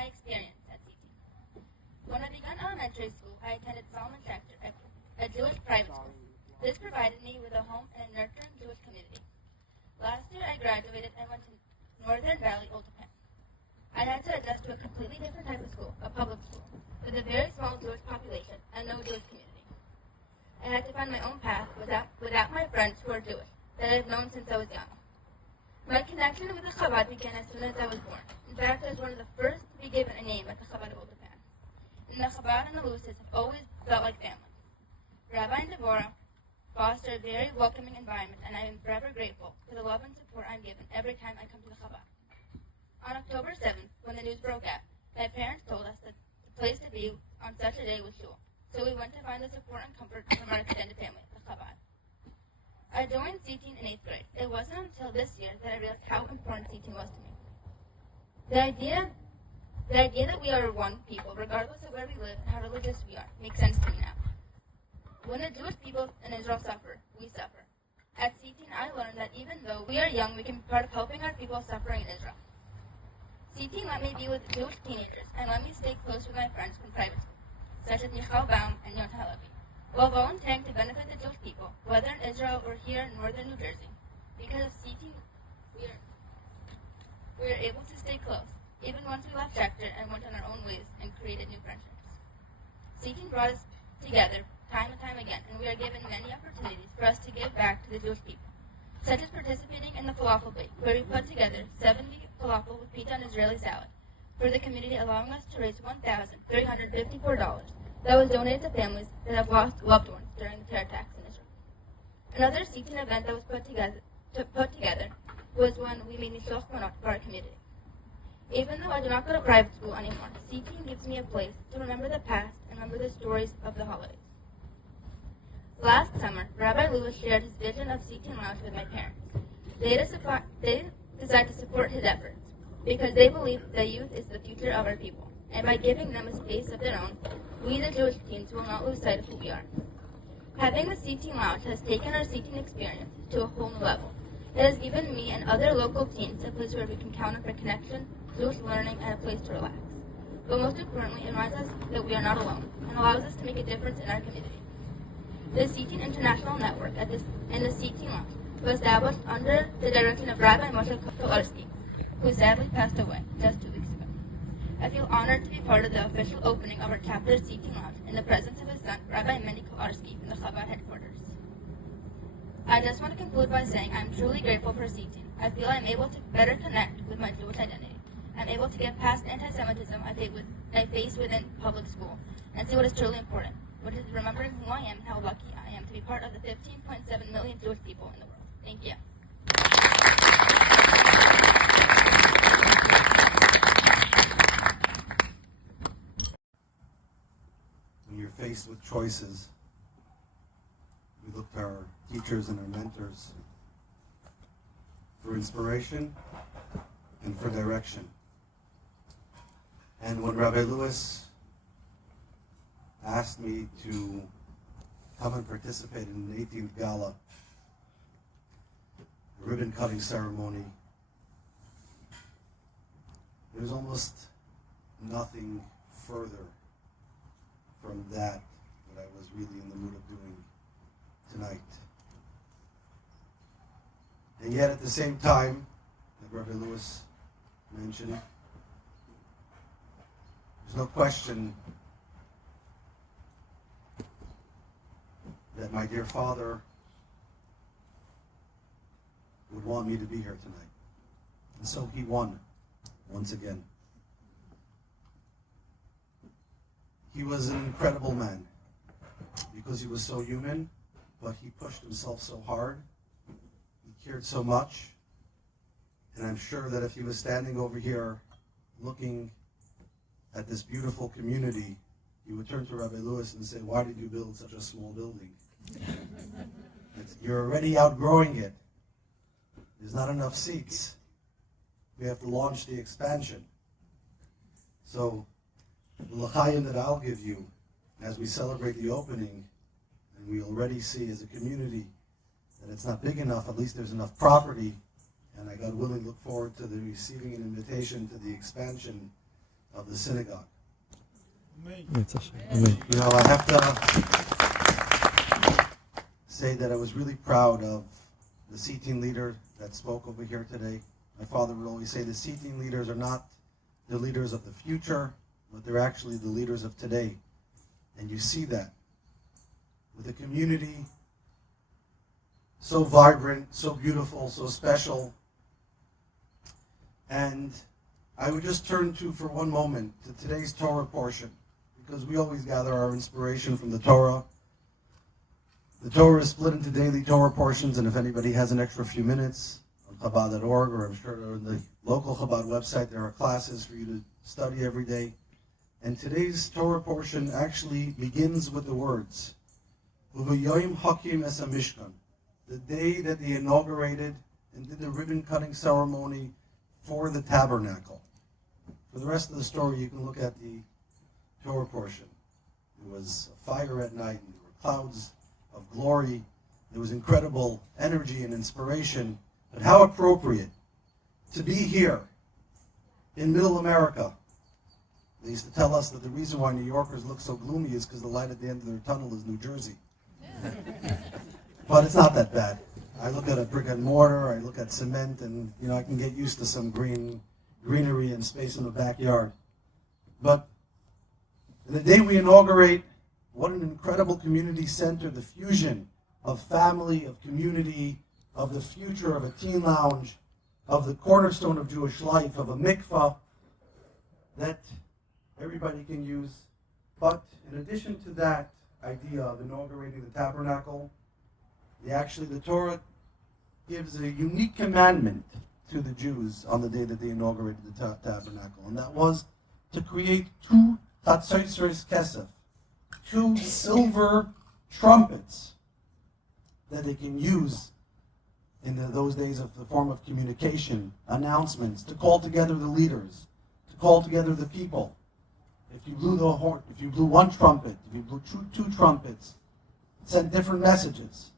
my experience at Cteen. When I began elementary school, I attended Solomon Tractor, a Jewish private school. This provided me with a home and a nurturing Jewish community. Last year, I graduated and went to Northern Valley, Old Japan. I had to adjust to a completely different type of school, a public school, with a very small Jewish population and no Jewish community. I had to find my own path without my friends who are Jewish, that I've known since I was young. My connection with the Chabad began as soon as I was born. In fact, I was one of the first to be given a name at the Chabad of Old Japan. And the Chabad and the Lewises have always felt like family. Rabbi and Devorah foster a very welcoming environment, and I am forever grateful for the love and support I'm given every time I come to the Chabad. On October 7th, when the news broke out, my parents told us that the place to be on such a day was shul. So we went to find the support and comfort from our extended family, the Chabad. I joined Cteen in 8th grade. It wasn't until this year that I realized how important Cteen was to me. The idea that we are one people, regardless of where we live and how religious we are, makes sense to me now. When the Jewish people in Israel suffer, we suffer. At Cteen, I learned that even though we are young, we can be part of helping our people suffering in Israel. Cteen let me be with Jewish teenagers and let me stay close with my friends from private school, such as Michal Baum and Yonah Halevi, while volunteering to benefit the Jewish people, whether in Israel or here in northern New Jersey. Because of Cteen, we are able to stay close, even once we left Tractor and went on our own ways and created new friendships. Cteen brought us together time and time again, and we are given many opportunities for us to give back to the Jewish people, such as participating in the falafel bake, where we put together 70 falafel with pita and Israeli salad for the community, allowing us to raise $1,354 that was donated to families that have lost loved ones during the terror attacks in Israel. Another Cteen event that was put together was when we made mishloach manot for our community. Even though I do not go to private school anymore, Cteen gives me a place to remember the past and remember the stories of the holidays. Last summer, Rabbi Lewis shared his vision of Cteen Lounge with my parents. They decided to support his efforts because they believe the youth is the future of our people, and by giving them a space of their own, we the Jewish teens will not lose sight of who we are. Having the Cteen Lounge has taken our Cteen experience to a whole new level. It has given me and other local teens a place where we can count on for connection, Jewish learning, and a place to relax. But most importantly, it reminds us that we are not alone and allows us to make a difference in our community. The Cteen International Network and the Cteen Lounge was established under the direction of Rabbi Kotlarsky, who sadly passed away just 2 weeks ago. I feel honored to be part of the official opening of our chapter Cteen Lounge in the presence of his son, Rabbi Mendy Kotlarsky, from the Chabad headquarters. I just want to conclude by saying I'm truly grateful for Cteen. I feel I'm able to better connect with my Jewish identity. I'm able to get past anti-Semitism I face within public school and see what is truly important, which is remembering who I am and how lucky I am to be part of the 15.7 million Jewish people in the world. Thank you. When you're faced with choices, we look to our teachers and our mentors for inspiration and for direction. And when Rabbi Lewis asked me to come and participate in the 18th gala, the ribbon cutting ceremony, there's almost nothing further from that I was really in the mood of doing tonight. And yet at the same time, like Rabbi Lewis mentioned, there's no question that my dear father would want me to be here tonight. And so he won, once again. He was an incredible man because he was so human, but he pushed himself so hard. He cared so much. And I'm sure that if he was standing over here looking at this beautiful community, he would turn to Rabbi Lewis and say, "Why did you build such a small building? You're already outgrowing it. There's not enough seats. We have to launch the expansion." So the l'chaim that I'll give you as we celebrate the opening, and we already see as a community that it's not big enough, at least there's enough property, and I God willing look forward to the receiving an invitation to the expansion of the synagogue. Amen. You know, I have to say that I was really proud of the Cteen leader that spoke over here today. My father would always say the Cteen leaders are not the leaders of the future, but they're actually the leaders of today. And you see that with a community so vibrant, so beautiful, so special. And I would just turn to, for one moment, to today's Torah portion, because we always gather our inspiration from the Torah. The Torah is split into daily Torah portions, and if anybody has an extra few minutes on Chabad.org, or I'm sure on the local Chabad website, there are classes for you to study every day. And today's Torah portion actually begins with the words, Uvayoyim Hakim es HaMishkan, the day that they inaugurated and did the ribbon cutting ceremony for the tabernacle. For the rest of the story, you can look at the Torah portion. There was a fire at night, and there were clouds of glory. There was incredible energy and inspiration. But how appropriate to be here in Middle America. They used to tell us that the reason why New Yorkers look so gloomy is because the light at the end of their tunnel is New Jersey. But it's not that bad. I look at a brick and mortar, I look at cement, and I can get used to some greenery and space in the backyard. But the day we inaugurate, what an incredible community center, the fusion of family, of community, of the future of a teen lounge, of the cornerstone of Jewish life, of a mikvah that everybody can use. But in addition to that idea of inaugurating the tabernacle, the Torah gives a unique commandment to the Jews on the day that they inaugurated the tabernacle, and that was to create 2 chatzotzros kesef, 2 silver trumpets that they can use in those days of the form of communication, announcements, to call together the leaders, to call together the people. If you blew the horn, if you blew 1 trumpet, if you blew 2 trumpets, it sent different messages.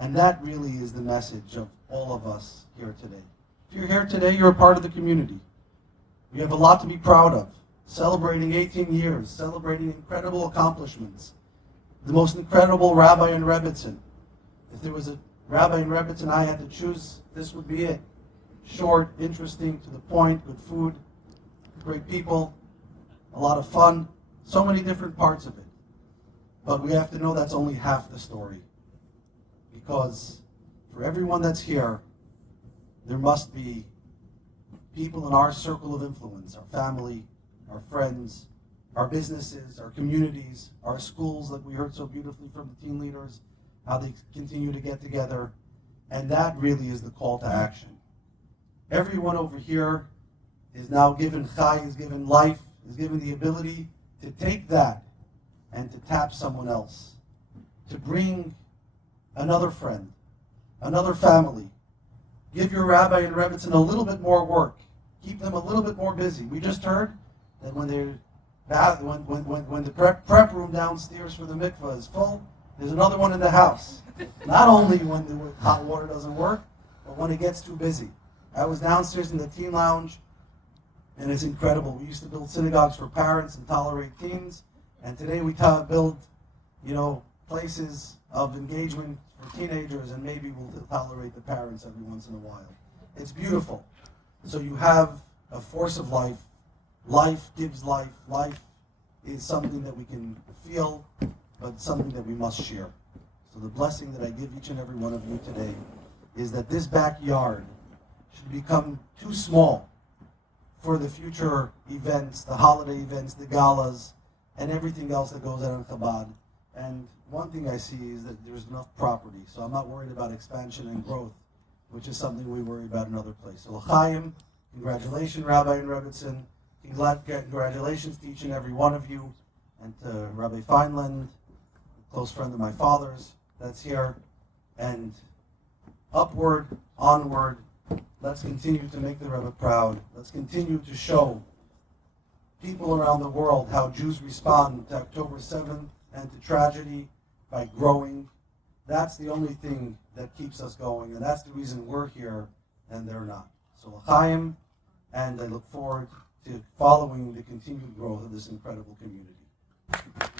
And that really is the message of all of us here today. If you're here today, you're a part of the community. We have a lot to be proud of. Celebrating 18 years, celebrating incredible accomplishments. The most incredible Rabbi in Rebbitzin. If there was a Rabbi in Rebbitzin I had to choose, this would be it. Short, interesting, to the point, good food, great people, a lot of fun, so many different parts of it. But we have to know that's only half the story. Because for everyone that's here, there must be people in our circle of influence, our family, our friends, our businesses, our communities, our schools, like we heard so beautifully from the teen leaders, how they continue to get together. And that really is the call to action. Everyone over here is now given chai, is given life, is given the ability to take that and to tap someone else, to bring another friend, another family. Give your rabbi and rebbitzin a little bit more work. Keep them a little bit more busy. We just heard that when the prep room downstairs for the mikvah is full, there's another one in the house. Not only when the hot water doesn't work, but when it gets too busy. I was downstairs in the teen lounge, and it's incredible. We used to build synagogues for parents and tolerate teens, and today we build, places of engagement for teenagers, and maybe we'll tolerate the parents every once in a while. It's beautiful. So you have a force of life. Life gives life. Life is something that we can feel, but something that we must share. So the blessing that I give each and every one of you today is that this backyard should become too small for the future events, the holiday events, the galas, and everything else that goes out on Chabad. And one thing I see is that there's enough property, so I'm not worried about expansion and growth, which is something we worry about in other places. So l'chaim, congratulations, Rabbi and Rebbitzin. Congratulations to each and every one of you, and to Rabbi Feinland, a close friend of my father's that's here. And upward, onward, let's continue to make the Rebbe proud. Let's continue to show people around the world how Jews respond to October 7th and to tragedy by growing. That's the only thing that keeps us going, and that's the reason we're here and they're not. So l'chaim, and I look forward to following the continued growth of this incredible community.